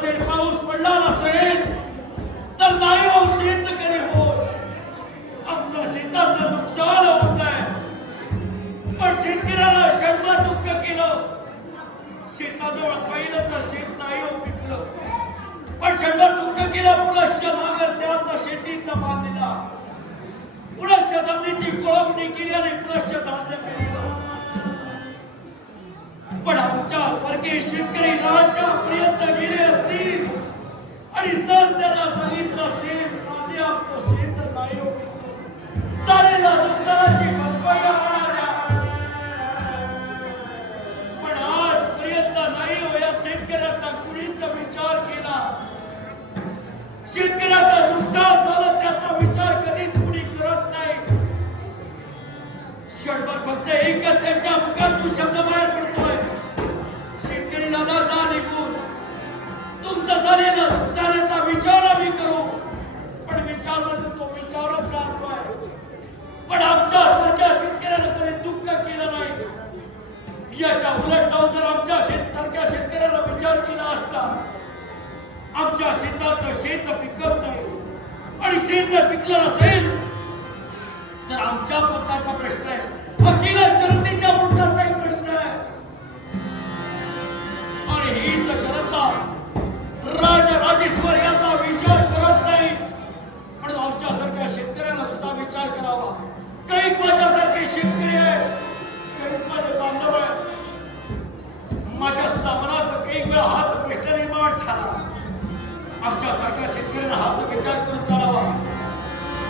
hacer pausa आणि sir त्यांना सांगितलं सेम आधी आमचं शेत नाही झालेल्या नुकसानाची भरपाई आपण द्या. पण आजपर्यंत नाही हो या शेतकऱ्यांना कुणीच विचार केला. शेतकऱ्याचा नुकसान झालं त्याचा विचार कधीच कुणी करत नाही. क्षणभर फक्त एकच त्यांच्या मुखातून शब्द बाहेर पडतोय. शेतकरी दादा जा निघून. तुमचं झालेलं विचार आम्ही करू. पण विचार म्हणजे तो विचार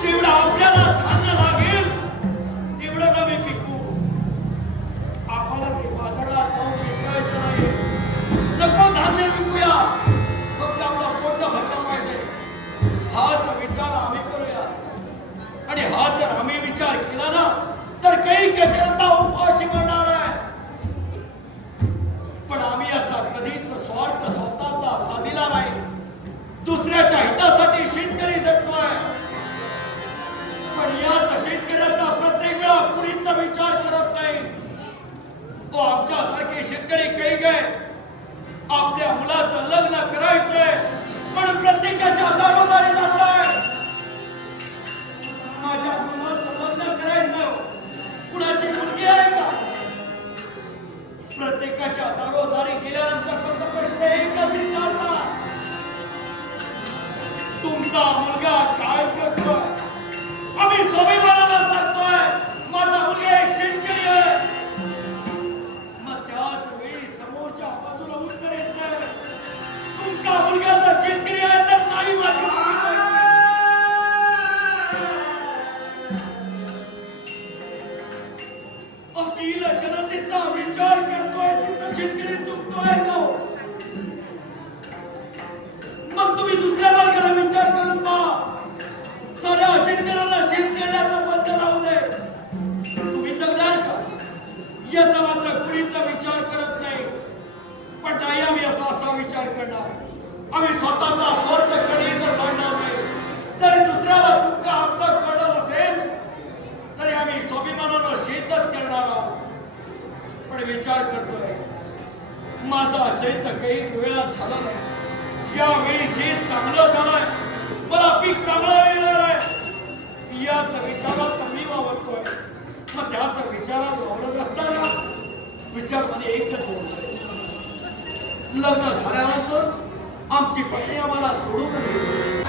吹不倒 मुलगा काय करतोय? आम्ही स्वाभिमानाला विचार करणार? आम्ही स्वतःचा स्वर्ग कधीच सांगणार नाही. जरी दुसऱ्याला दुःख आमचं कळणार असेल तरी आम्ही स्वाभिमानानं शेतच करणार आहोत. पण विचार करतोय माझा शेत काही वेळा झाला नाही. यावेळी शेत चांगलं झालंय. मला पीक चांगलं मिळणार आहे. याचा विचारात मी वावरतोय. मग त्याच विचारात वावरत असताना विचारमध्ये एकच होणार आहे लग्न झाल्यानंतर आमची पत्नी आम्हाला सोडून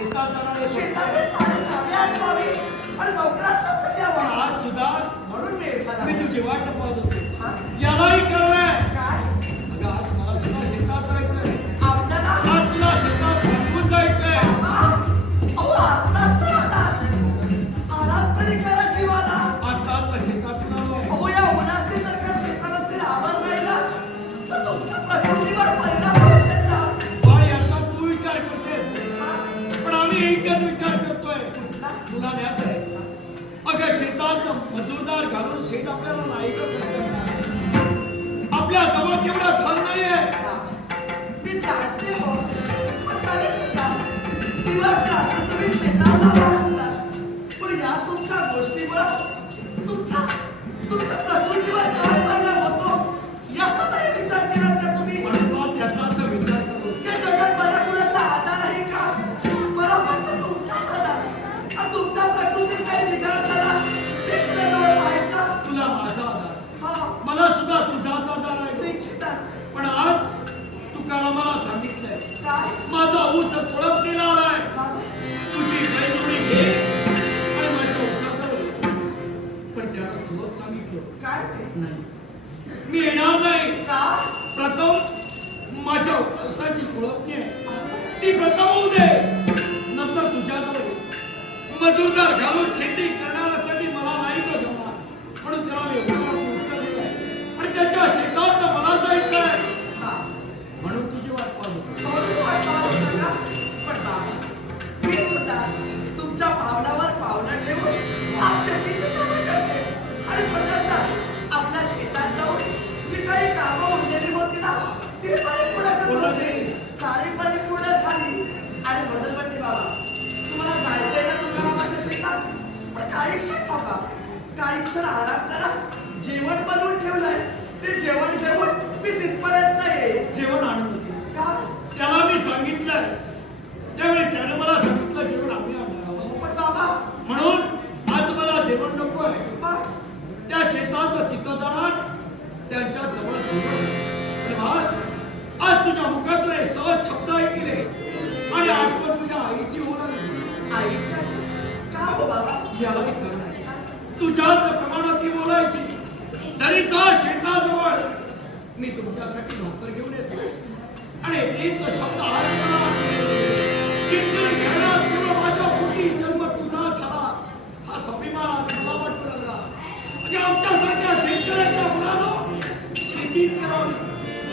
शेतात जाणारे शेताचे पण नोकरात पण आज सुद्धा म्हणून मी तुझी वाट पाहतो शेत आपल्याला नाही आपल्या जवळ तेवढा धन नाहीये. माझा ऊस कोळपणीला आलाय. तुझी बैलजोडी घे. आणि माझ्या ऊसाचं. पण त्याला सोबत सांगितलं. काय नाही. मी येणार नाही. का? प्रथम माझ्या ऊसाची कोळपणी आहे ती प्रथम होऊ दे. नंतर तुझ्याजवळ. मजूरदार घालून शेती तुम्हाला जायचंय ना तुकारामाच्या शेतात? पण काही क्षण थांबा. काही क्षण आराम करा. जेवण बनवून ठेवलंय ते जेवण जेवण मी तिथपर्यंत येईल जेवण आणून. का त्याला मी सांगितलंय त्यावेळी त्याने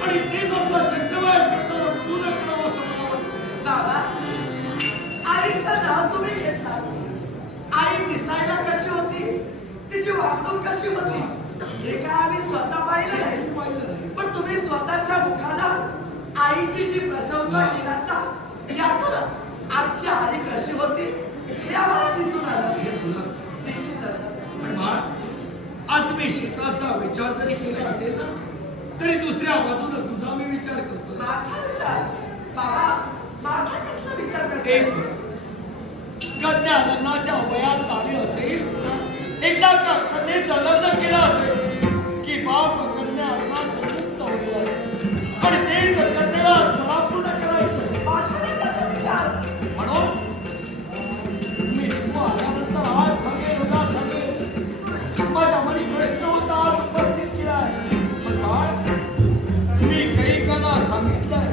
आणि तेच पूर्ण करावं असं मला वाटतं बाबा नाव तुम्ही घेतला. आई दिसायला कशी होती? तिची वागणूक कशी होती? हे काय आम्ही स्वतः पाहिलं नाही. पण तुम्ही स्वतःच्या मुखाला आईची जी प्रशंसा केलात ना यातून आजची आई कशी होती? हे आम्हाला दिसून आलं. तुला आज मी शेताचा विचार जरी केला असेल ना तरी दुसऱ्या बाजूला तुझा मी विचार करतो माझा विचार? बाबा माझा कसला विचार करते एक कन्या लग्नाच्या वयात आली असेल एकदा का कन्येचं लग्न केलं असेल की बाप काना सांगितलंय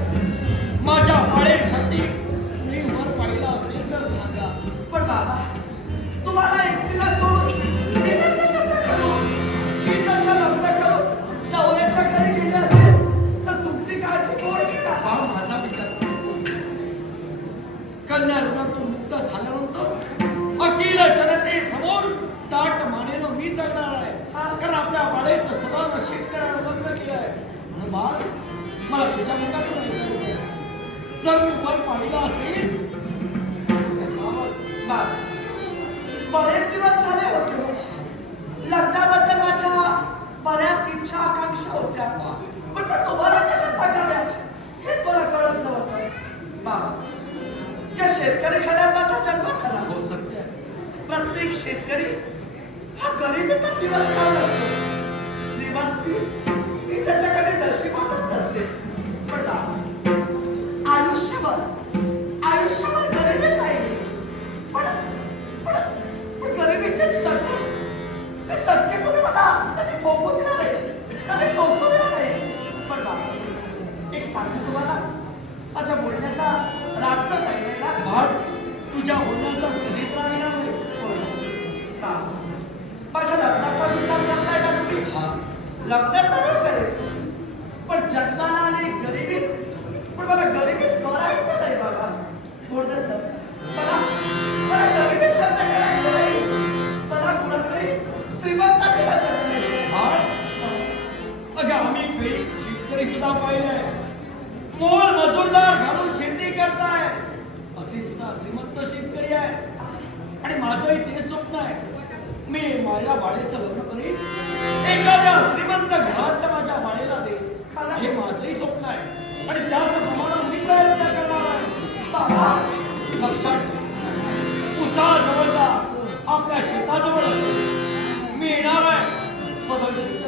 जर मी वर पाहिलं असेल बरेच दिवस झाले होते. लग्नाबद्दल माझ्या बऱ्याच इच्छा आकांक्षा होत्या. पण त्या तुम्हाला कशा सांगाव्या? हेच मला कळत नव्हतं. बाबा या शेतकरी घरात माझा जन्म झाला. हो सत्य. प्रत्येक शेतकरी हा गरिबीचा दिवस काढला तुमचे चटके. ते चटके तुम्ही मला कधी भोगू दिला नाही कधी सोसू दिला नाही. पण बाबा एक सांगू तुम्हाला माझ्या बोलण्याचा राग तर नाही आहे. ना भाट तुझ्या बोलण्याचा कधीच राग नाही. ना. माझ्या लग्नाचा विचार करताय ना तुम्ही? लग्नाचा जरूर करेल पण जन्माला आले गरिबीत पण मला गरिबीत मरायचं नाही बाबा. बोलतच गरीब शेतकरी सुद्धा पाहिलंय. मोल मजूरदार घालून शेती करताय? असे सुद्धा श्रीमंत शेतकरी आहे आणि माझंही ते स्वप्न आहे. मी माझ्या बाळेचं लग्न करीन. एखाद्या श्रीमंत घरात माझ्या बाळेला दे हे माझंही स्वप्न आहे. आणि त्याच प्रमाणे मी प्रयत्न करणार आहे. बाबा जवळ जा आपल्या शेताजवळ मी येणार आहे. सदर शेतकरी